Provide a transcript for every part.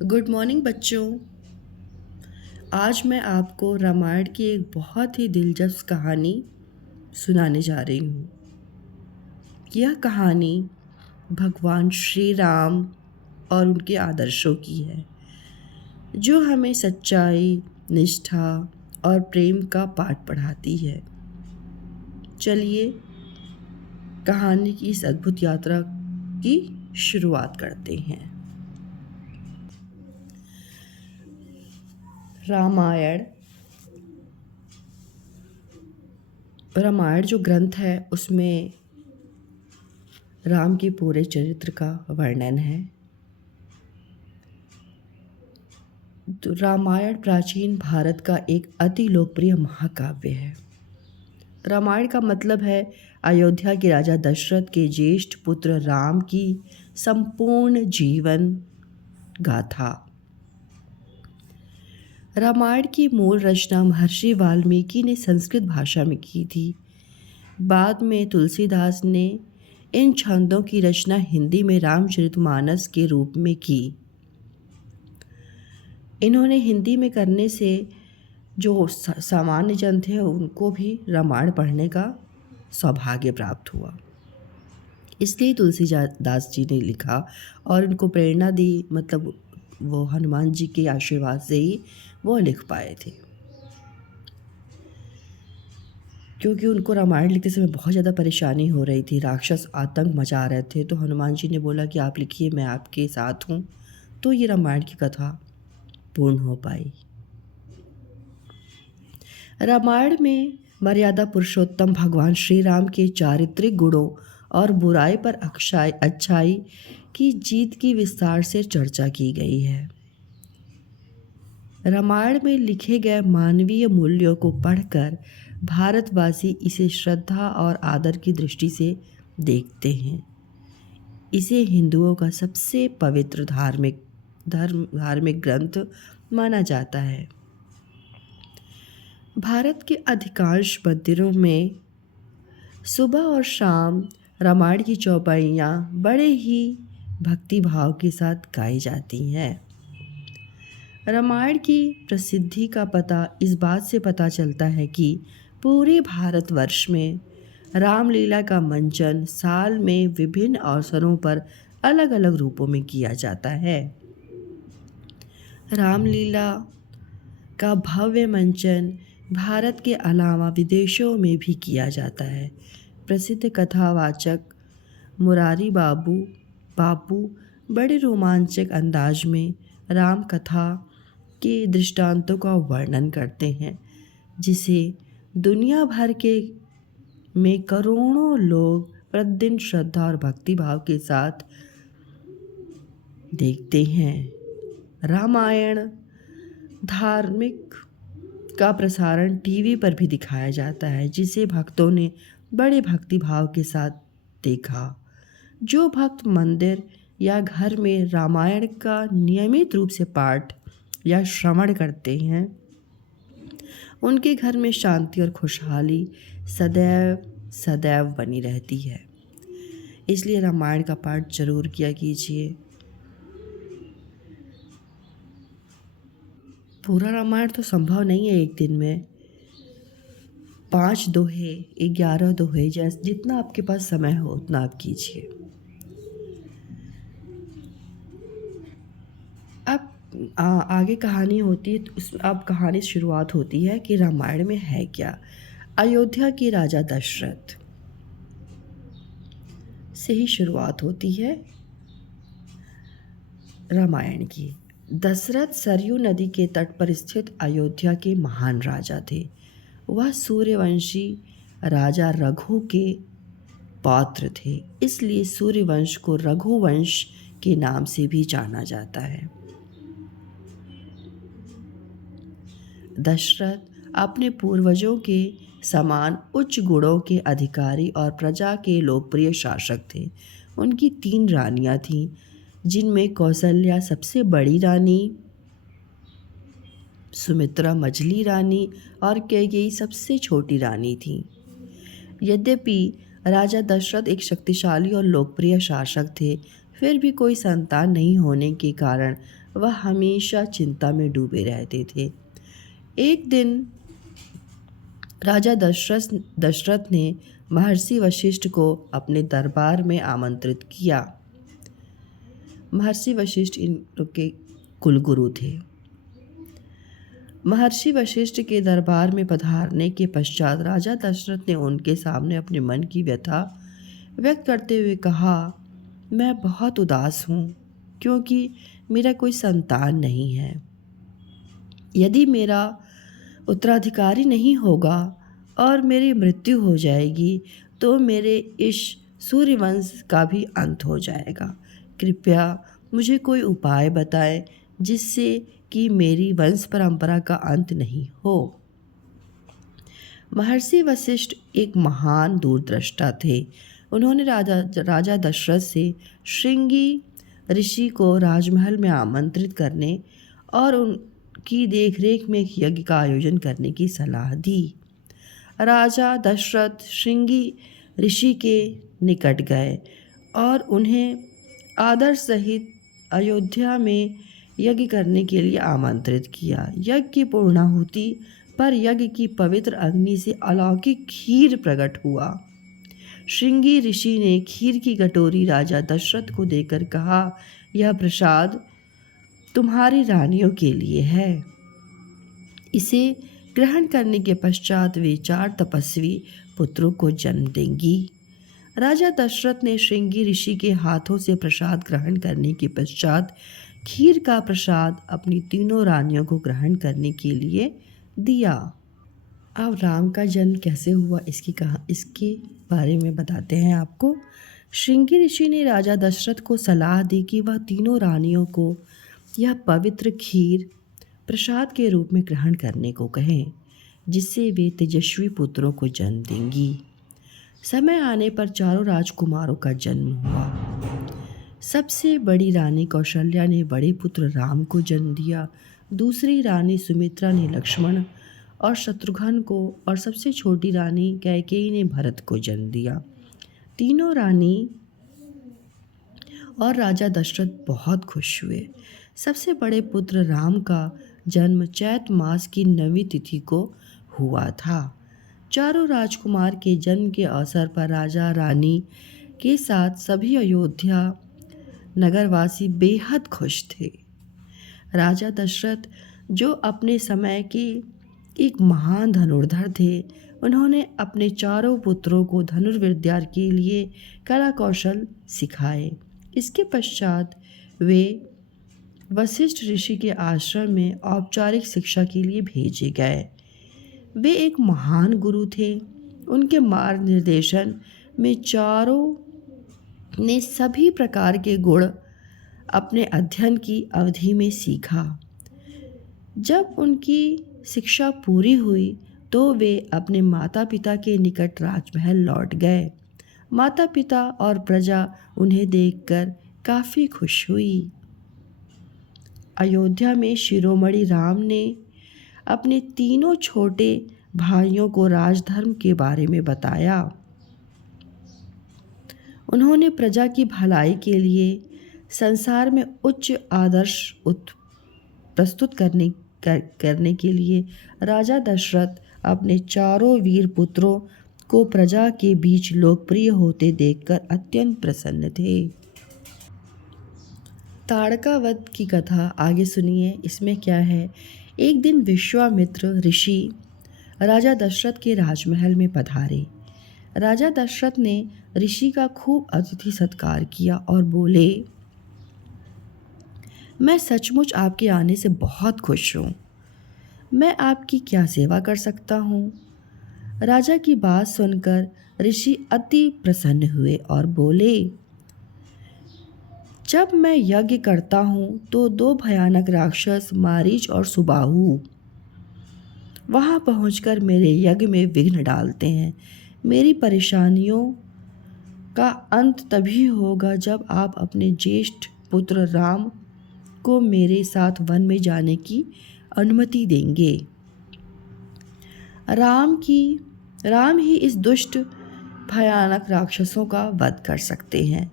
Good morning बच्चों। आज मैं आपको रामायण की एक बहुत ही दिलचस्प कहानी सुनाने जा रही हूँ। यह कहानी भगवान श्री राम और उनके आदर्शों की है, जो हमें सच्चाई, निष्ठा और प्रेम का पाठ पढ़ाती है। चलिए कहानी की इस अद्भुत यात्रा की शुरुआत करते हैं। रामायण रामायण जो ग्रंथ है उसमें राम के पूरे चरित्र का वर्णन है। तो रामायण प्राचीन भारत का एक अति लोकप्रिय महाकाव्य है। रामायण का मतलब है अयोध्या के राजा दशरथ के ज्येष्ठ पुत्र राम की संपूर्ण जीवन गाथा। रामायण की मूल रचना महर्षि वाल्मीकि ने संस्कृत भाषा में की थी। बाद में तुलसीदास ने इन छंदों की रचना हिंदी में रामचरितमानस के रूप में की। इन्होंने हिंदी में करने से जो सामान्य जन थे उनको भी रामायण पढ़ने का सौभाग्य प्राप्त हुआ। इसलिए तुलसीदास जी ने लिखा और उनको प्रेरणा दी, मतलब वो हनुमान जी के आशीर्वाद से ही वो लिख पाए थे, क्योंकि उनको रामायण लिखते समय बहुत ज़्यादा परेशानी हो रही थी। राक्षस आतंक मचा रहे थे, तो हनुमान जी ने बोला कि आप लिखिए, मैं आपके साथ हूँ। तो ये रामायण की कथा पूर्ण हो पाई। रामायण में मर्यादा पुरुषोत्तम भगवान श्री राम के चारित्रिक गुणों और बुराई पर अच्छाई की जीत की विस्तार से चर्चा की गई है। रामायण में लिखे गए मानवीय मूल्यों को पढ़कर भारतवासी इसे श्रद्धा और आदर की दृष्टि से देखते हैं। इसे हिंदुओं का सबसे पवित्र धार्मिक ग्रंथ माना जाता है। भारत के अधिकांश मंदिरों में सुबह और शाम रामायण की चौपाइयाँ बड़े ही भक्तिभाव के साथ गाई जाती हैं। रामायण की प्रसिद्धि का पता इस बात से पता चलता है कि पूरे भारतवर्ष में रामलीला का मंचन साल में विभिन्न अवसरों पर अलग अलग रूपों में किया जाता है। रामलीला का भव्य मंचन भारत के अलावा विदेशों में भी किया जाता है। प्रसिद्ध कथावाचक मुरारी बापू बड़े रोमांचक अंदाज में राम कथा के दृष्टांतों का वर्णन करते हैं, जिसे दुनिया भर के में करोड़ों लोग प्रतिदिन श्रद्धा और भक्तिभाव के साथ देखते हैं। रामायण धार्मिक का प्रसारण टीवी पर भी दिखाया जाता है, जिसे भक्तों ने बड़े भक्तिभाव के साथ देखा। जो भक्त मंदिर या घर में रामायण का नियमित रूप से पाठ या श्रवण करते हैं, उनके घर में शांति और खुशहाली सदैव बनी रहती है। इसलिए रामायण का पाठ जरूर किया कीजिए। पूरा रामायण तो संभव नहीं है एक दिन में। 5 दोहे, 11 दोहे, जैसे जितना आपके पास समय हो उतना आप कीजिए। अब आगे कहानी होती है, तो अब कहानी शुरुआत होती है कि रामायण में है क्या। अयोध्या के राजा दशरथ से ही शुरुआत होती है रामायण की। दशरथ सरयू नदी के तट पर स्थित अयोध्या के महान राजा थे। वह सूर्यवंशी राजा रघु के पौत्र थे, इसलिए सूर्यवंश को रघुवंश के नाम से भी जाना जाता है। दशरथ अपने पूर्वजों के समान उच्च गुणों के अधिकारी और प्रजा के लोकप्रिय शासक थे। उनकी 3 रानियां थीं, जिनमें कौशल्या सबसे बड़ी रानी, सुमित्रा मझली रानी और कैकेयी सबसे छोटी रानी थी। यद्यपि राजा दशरथ एक शक्तिशाली और लोकप्रिय शासक थे, फिर भी कोई संतान नहीं होने के कारण वह हमेशा चिंता में डूबे रहते थे। एक दिन राजा दशरथ ने महर्षि वशिष्ठ को अपने दरबार में आमंत्रित किया। महर्षि वशिष्ठ इन लोग के कुलगुरु थे। महर्षि वशिष्ठ के दरबार में पधारने के पश्चात राजा दशरथ ने उनके सामने अपने मन की व्यथा व्यक्त करते हुए कहा, मैं बहुत उदास हूँ क्योंकि मेरा कोई संतान नहीं है। यदि मेरा उत्तराधिकारी नहीं होगा और मेरी मृत्यु हो जाएगी तो मेरे इस सूर्यवंश का भी अंत हो जाएगा। कृपया मुझे कोई उपाय बताएं जिससे कि मेरी वंश परंपरा का अंत नहीं हो। महर्षि वशिष्ठ एक महान दूरदृष्टा थे। उन्होंने राजा दशरथ से श्रृंगी ऋषि को राजमहल में आमंत्रित करने और उनकी देखरेख में एक यज्ञ का आयोजन करने की सलाह दी। राजा दशरथ श्रृंगी ऋषि के निकट गए और उन्हें आदर सहित अयोध्या में यज्ञ करने के लिए आमंत्रित किया। यज्ञ की पूर्णाहुति पर यज्ञ की पवित्र अग्नि से अलौकिक खीर प्रकट हुआ। श्रृंगी ऋषि ने खीर की कटोरी राजा दशरथ को देकर कहा, यह प्रसाद तुम्हारी रानियों के लिए है। इसे ग्रहण करने के पश्चात वे 4 तपस्वी पुत्रों को जन्म देंगी। राजा दशरथ ने श्रृंगी ऋषि के हाथों से प्रसाद ग्रहण करने के पश्चात खीर का प्रसाद अपनी तीनों रानियों को ग्रहण करने के लिए दिया। अब राम का जन्म कैसे हुआ इसके बारे में बताते हैं आपको। श्रृंगी ऋषि ने राजा दशरथ को सलाह दी कि वह तीनों रानियों को यह पवित्र खीर प्रसाद के रूप में ग्रहण करने को कहें, जिससे वे तेजस्वी पुत्रों को जन्म देंगी। समय आने पर चारों राजकुमारों का जन्म हुआ। सबसे बड़ी रानी कौशल्या ने बड़े पुत्र राम को जन्म दिया। दूसरी रानी सुमित्रा ने लक्ष्मण और शत्रुघ्न को और सबसे छोटी रानी कैकेयी ने भरत को जन्म दिया। तीनों रानी और राजा दशरथ बहुत खुश हुए। सबसे बड़े पुत्र राम का जन्म चैत मास की 9वीं तिथि को हुआ था। चारों राजकुमार के जन्म के अवसर पर राजा रानी के साथ सभी अयोध्या नगरवासी बेहद खुश थे। राजा दशरथ, जो अपने समय के एक महान धनुर्धर थे, उन्होंने अपने चारों पुत्रों को धनुर्विद्या के लिए कला कौशल सिखाए। इसके पश्चात वे वशिष्ठ ऋषि के आश्रम में औपचारिक शिक्षा के लिए भेजे गए। वे एक महान गुरु थे। उनके मार्ग निर्देशन में चारों ने सभी प्रकार के गुण अपने अध्ययन की अवधि में सीखा। जब उनकी शिक्षा पूरी हुई तो वे अपने माता पिता के निकट राजमहल लौट गए। माता पिता और प्रजा उन्हें देखकर काफ़ी खुश हुई। अयोध्या में शिरोमणि राम ने अपने तीनों छोटे भाइयों को राजधर्म के बारे में बताया। उन्होंने प्रजा की भलाई के लिए संसार में उच्च आदर्श प्रस्तुत करने के लिए राजा दशरथ अपने चारों वीर पुत्रों को प्रजा के बीच लोकप्रिय होते देखकर अत्यंत प्रसन्न थे। ताड़का वध की कथा आगे सुनिए। इसमें क्या है, एक दिन विश्वामित्र ऋषि राजा दशरथ के राजमहल में पधारे। राजा दशरथ ने ऋषि का खूब अतिथि सत्कार किया और बोले, मैं सचमुच आपके आने से बहुत खुश हूँ। मैं आपकी क्या सेवा कर सकता हूँ? राजा की बात सुनकर ऋषि अति प्रसन्न हुए और बोले, जब मैं यज्ञ करता हूँ तो 2 भयानक राक्षस मारीच और सुबाहु वहाँ पहुँचकर मेरे यज्ञ में विघ्न डालते हैं। मेरी परेशानियों का अंत तभी होगा जब आप अपने ज्येष्ठ पुत्र राम को मेरे साथ वन में जाने की अनुमति देंगे। राम ही इस दुष्ट भयानक राक्षसों का वध कर सकते हैं।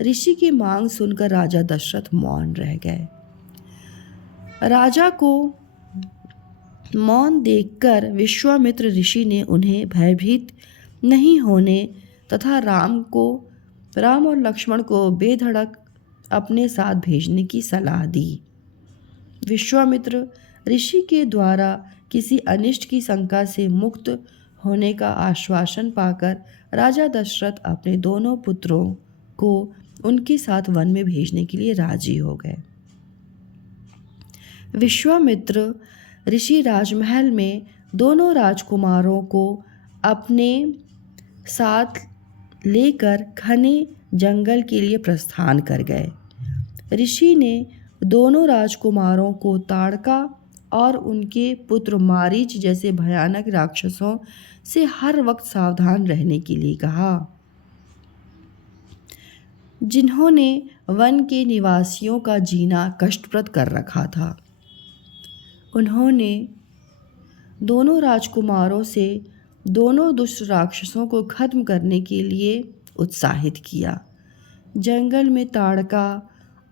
ऋषि की मांग सुनकर राजा दशरथ मौन रह गए। राजा को मौन देखकर विश्वामित्र ऋषि ने उन्हें भयभीत नहीं होने तथा राम और लक्ष्मण को बेधड़क अपने साथ भेजने की सलाह दी। विश्वामित्र ऋषि के द्वारा किसी अनिष्ट की शंका से मुक्त होने का आश्वासन पाकर राजा दशरथ अपने दोनों पुत्रों को उनके साथ वन में भेजने के लिए राजी हो गए। विश्वामित्र ऋषि राजमहल में दोनों राजकुमारों को अपने साथ लेकर घने जंगल के लिए प्रस्थान कर गए। ऋषि ने दोनों राजकुमारों को ताड़का और उनके पुत्र मारीच जैसे भयानक राक्षसों से हर वक्त सावधान रहने के लिए कहा, जिन्होंने वन के निवासियों का जीना कष्टप्रद कर रखा था। उन्होंने दोनों राजकुमारों से दोनों दुष्ट राक्षसों को खत्म करने के लिए उत्साहित किया। जंगल में ताड़का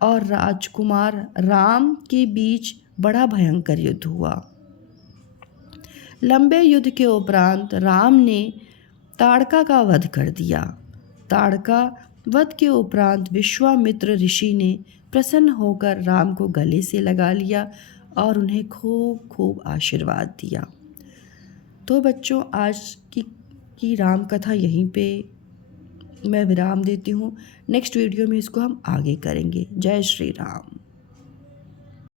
और राजकुमार राम के बीच बड़ा भयंकर युद्ध हुआ। लंबे युद्ध के उपरांत राम ने ताड़का का वध कर दिया। ताड़का वध के उपरांत विश्वामित्र ऋषि ने प्रसन्न होकर राम को गले से लगा लिया और उन्हें खूब खूब आशीर्वाद दिया। तो बच्चों, आज की राम कथा यहीं पे मैं विराम देती हूँ। नेक्स्ट वीडियो में इसको हम आगे करेंगे। जय श्री राम।